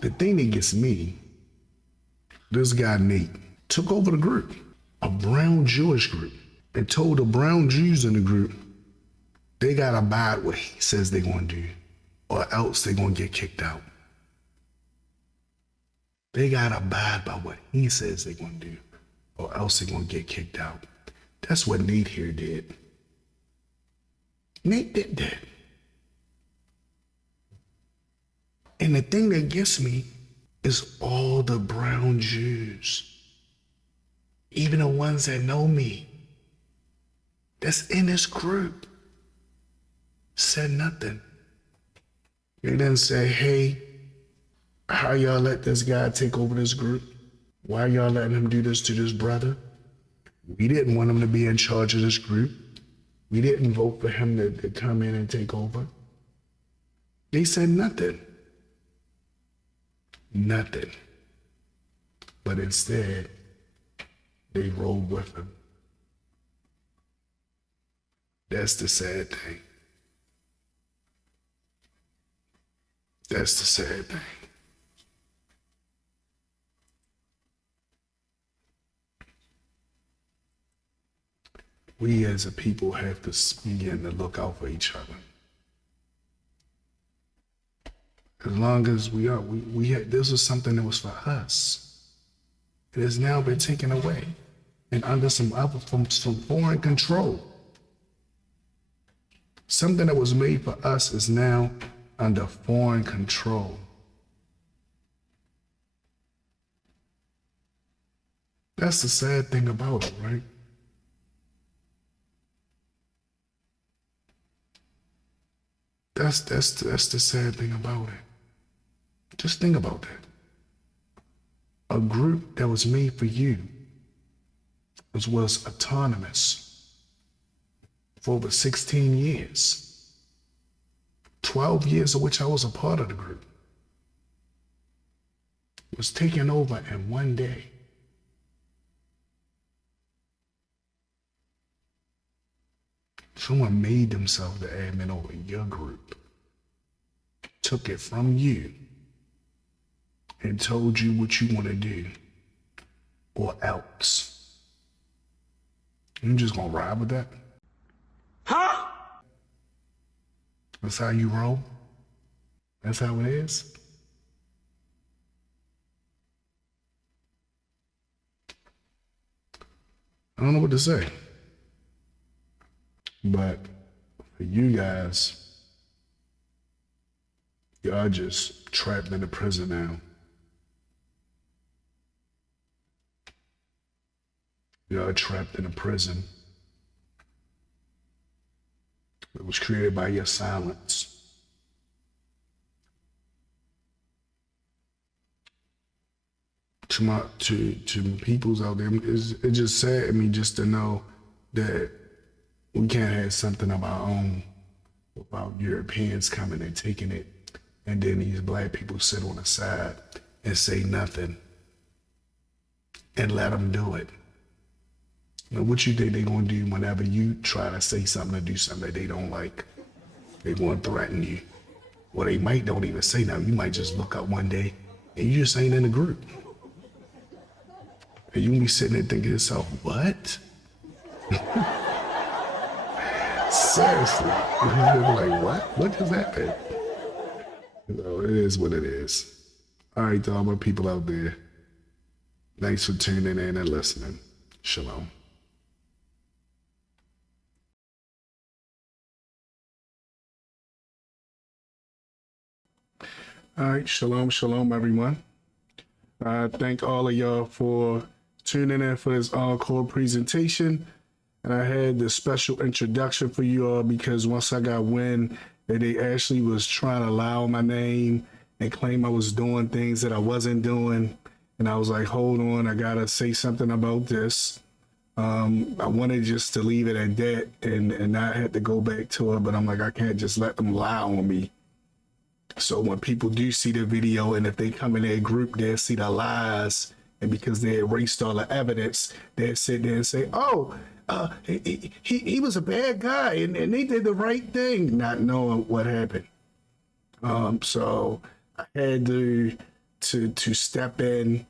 The thing that gets me, this guy Nate took over the group, a brown Jewish group, and told the brown Jews in the group they gotta abide what he says they're gonna do, or else they're gonna get kicked out. They gotta abide by what he says they're gonna do, or else they're gonna get kicked out. That's what Nate here did. Nate did that. And the thing that gets me is all the brown Jews, even the ones that know me, that's in this group, said nothing. They didn't say, hey, how y'all let this guy take over this group? Why y'all letting him do this to this brother? We didn't want him to be in charge of this group. We didn't vote for him to come in and take over. They said nothing. Nothing. But instead, they rolled with him. That's the sad thing. That's the sad thing. We as a people have to begin to look out for each other. As long as we had, this was something that was for us. It has now been taken away and under some foreign control. Something that was made for us is now under foreign control. That's the sad thing about it, right? That's the sad thing about it. Just think about that. A group that was made for you was autonomous for over 16 years, 12 years of which I was a part of the group, was taken over in one day. Someone made themselves the admin over your group, took it from you, and told you what you want to do, or else. You just gonna ride with that? Huh? That's how you roll? That's how it is? I don't know what to say. But for you guys, y'all just trapped in a prison now. Y'all trapped in a prison that was created by your silence. To peoples out there, it just sad me just to know that we can't have something of our own without Europeans coming and taking it, and then these black people sit on the side and say nothing and let them do it. And what you think they're gonna do whenever you try to say something or do something that they don't like? They're gonna threaten you. Well, they might don't even say nothing. You might just look up one day and you just ain't in the group. And you be sitting there thinking to yourself, what? Seriously. Like, what? What just happened? It is what it is. All right, to all my people out there, thanks for tuning in and listening. Shalom. All right, shalom, everyone. Thank all of y'all for tuning in for this encore presentation. And I had this special introduction for you all because once I got wind that they actually was trying to allow my name and claim I was doing things that I wasn't doing, and I was like, hold on, I gotta say something about this. I wanted just to leave it at that and not have to go back to it, but I'm like, I can't just let them lie on me. So when people do see the video, and if they come in their group, they'll see the lies, and because they erased all the evidence, they'll sit there and say, oh, he was a bad guy, and they did the right thing, not knowing what happened. So I had to step in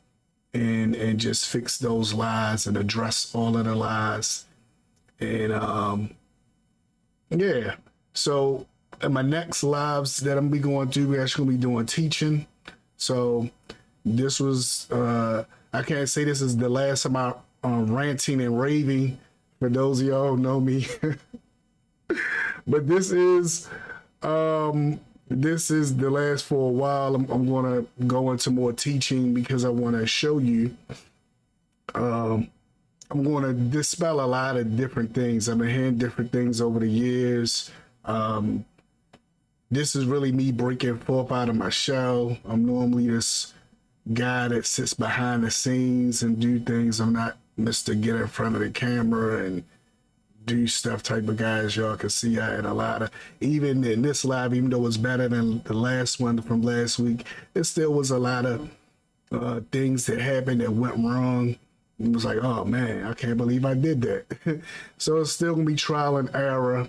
and just fix those lies and address all of the lies. And yeah, so in my next lives that I'm be going to, we're actually gonna be doing teaching. So this was I can't say this is the last of my ranting and raving for those of y'all who know me. But this is the last for a while. I'm gonna go into more teaching because I want to show you. I'm going to dispel a lot of different things. I've been hearing different things over the years. This is really me breaking forth out of my shell. I'm normally this guy that sits behind the scenes and do things. I'm not Mr. Get in front of the camera and do stuff type of guy. As y'all can see, I had a lot of, even in this live, even though it's better than the last one from last week, it still was a lot of things that happened that went wrong. It was like, oh man, I can't believe I did that. So it's still gonna be trial and error,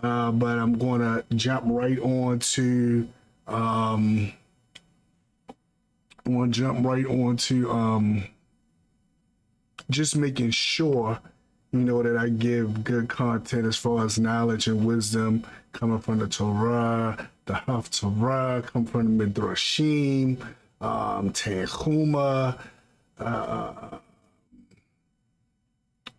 but I'm gonna jump right on to just making sure, you know, that I give good content as far as knowledge and wisdom coming from the Torah, the Haftarah, come from the Midrashim, Tanhuma,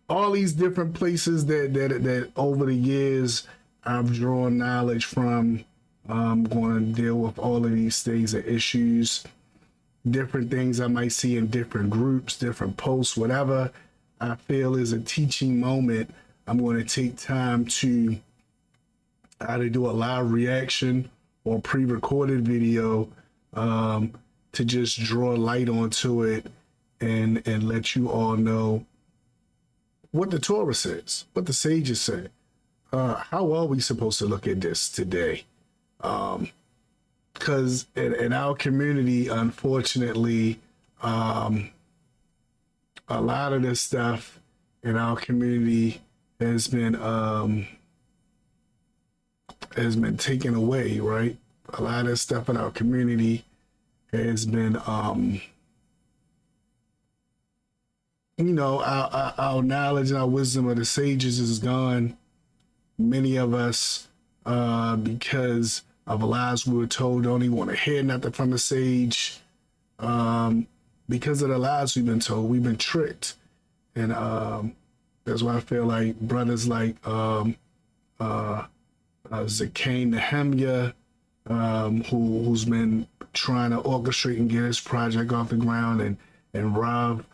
all these different places that over the years I've drawn knowledge from. I'm going to deal with all of these things and issues, different things I might see in different groups, different posts, whatever I feel is a teaching moment. I'm going to take time to either do a live reaction or pre-recorded video to just draw light onto it and let you all know what the Torah says, what the sages say. How are we supposed to look at this today? Because in our community, unfortunately, a lot of this stuff in our community has been taken away, right? A lot of this stuff in our community has been, you know, our knowledge and our wisdom of the sages is gone. Many of us, because of lies we were told, don't even want to hear nothing from the sage. Because of the lies we've been told, we've been tricked. And that's why I feel like brothers like Zakane Nehemiah, who's been trying to orchestrate and get his project off the ground, and Rav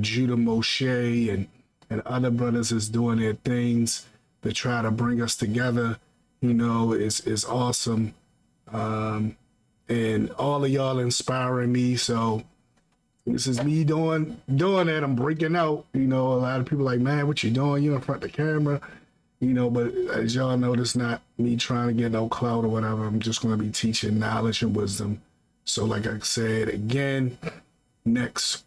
Judah Moshe and other brothers is doing their things to try to bring us together, you know, is awesome. And all of y'all inspiring me. So this is me doing that. I'm breaking out. You know, a lot of people like, man, what you doing? You in front of the camera, you know, but as y'all know, it's not me trying to get no clout or whatever. I'm just going to be teaching knowledge and wisdom. So like I said, again, next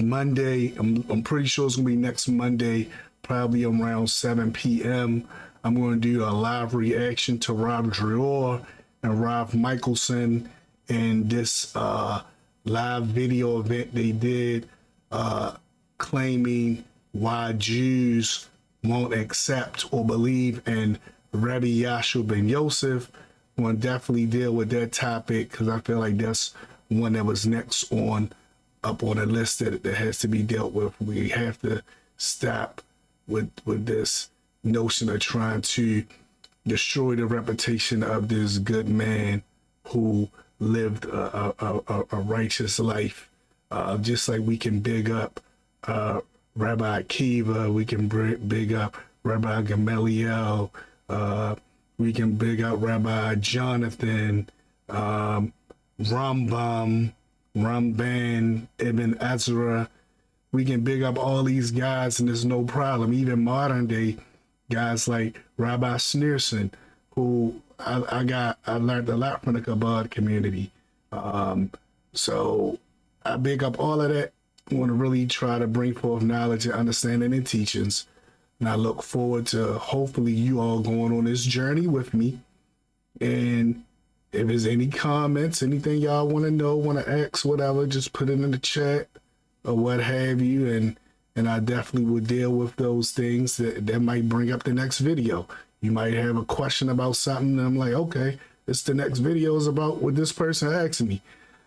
Monday, I'm pretty sure it's going to be next Monday probably around 7 p.m. I'm going to do a live reaction to Rob Dreor and Rob Michelson and this live video event they did claiming why Jews won't accept or believe in Rabbi Yashua ben Yosef. I'm going to definitely deal with that topic because I feel like that's one that was next up on the list that has to be dealt with. We have to stop with this notion of trying to destroy the reputation of this good man who lived a righteous life. Just like we can big up Rabbi Akiva, we can big up Rabbi Gamaliel, we can big up Rabbi Jonathan, Rambam, Ramban, Ibn Ezra. We can big up all these guys and there's no problem. Even modern day guys like Rabbi Sneerson, who I learned a lot from the Chabad community. So I big up all of that. I want to really try to bring forth knowledge and understanding and teachings. And I look forward to hopefully you all going on this journey with me. And if there's any comments, anything y'all want to know, want to ask, whatever, just put it in the chat or what have you. And I definitely will deal with those things that might bring up the next video. You might have a question about something, and I'm like, okay, it's the next video is about what this person asked me.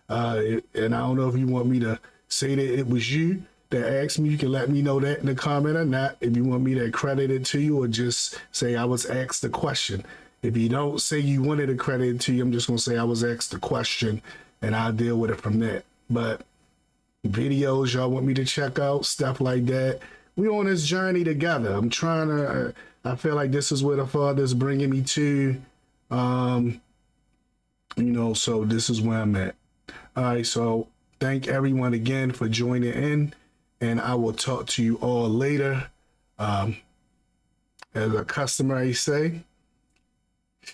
And I don't know if you want me to say that it was you that asked me. You can let me know that in the comment or not. If you want me to credit it to you or just say I was asked the question. If you don't say you wanted to credit it to you, I'm just going to say I was asked the question and I'll deal with it from that. But videos y'all want me to check out, stuff like that, we on this journey together. I'm trying to, I feel like this is where the Father's bringing me to, so this is where I'm at. All right, so thank everyone again for joining in, and I will talk to you all later. As a customary say,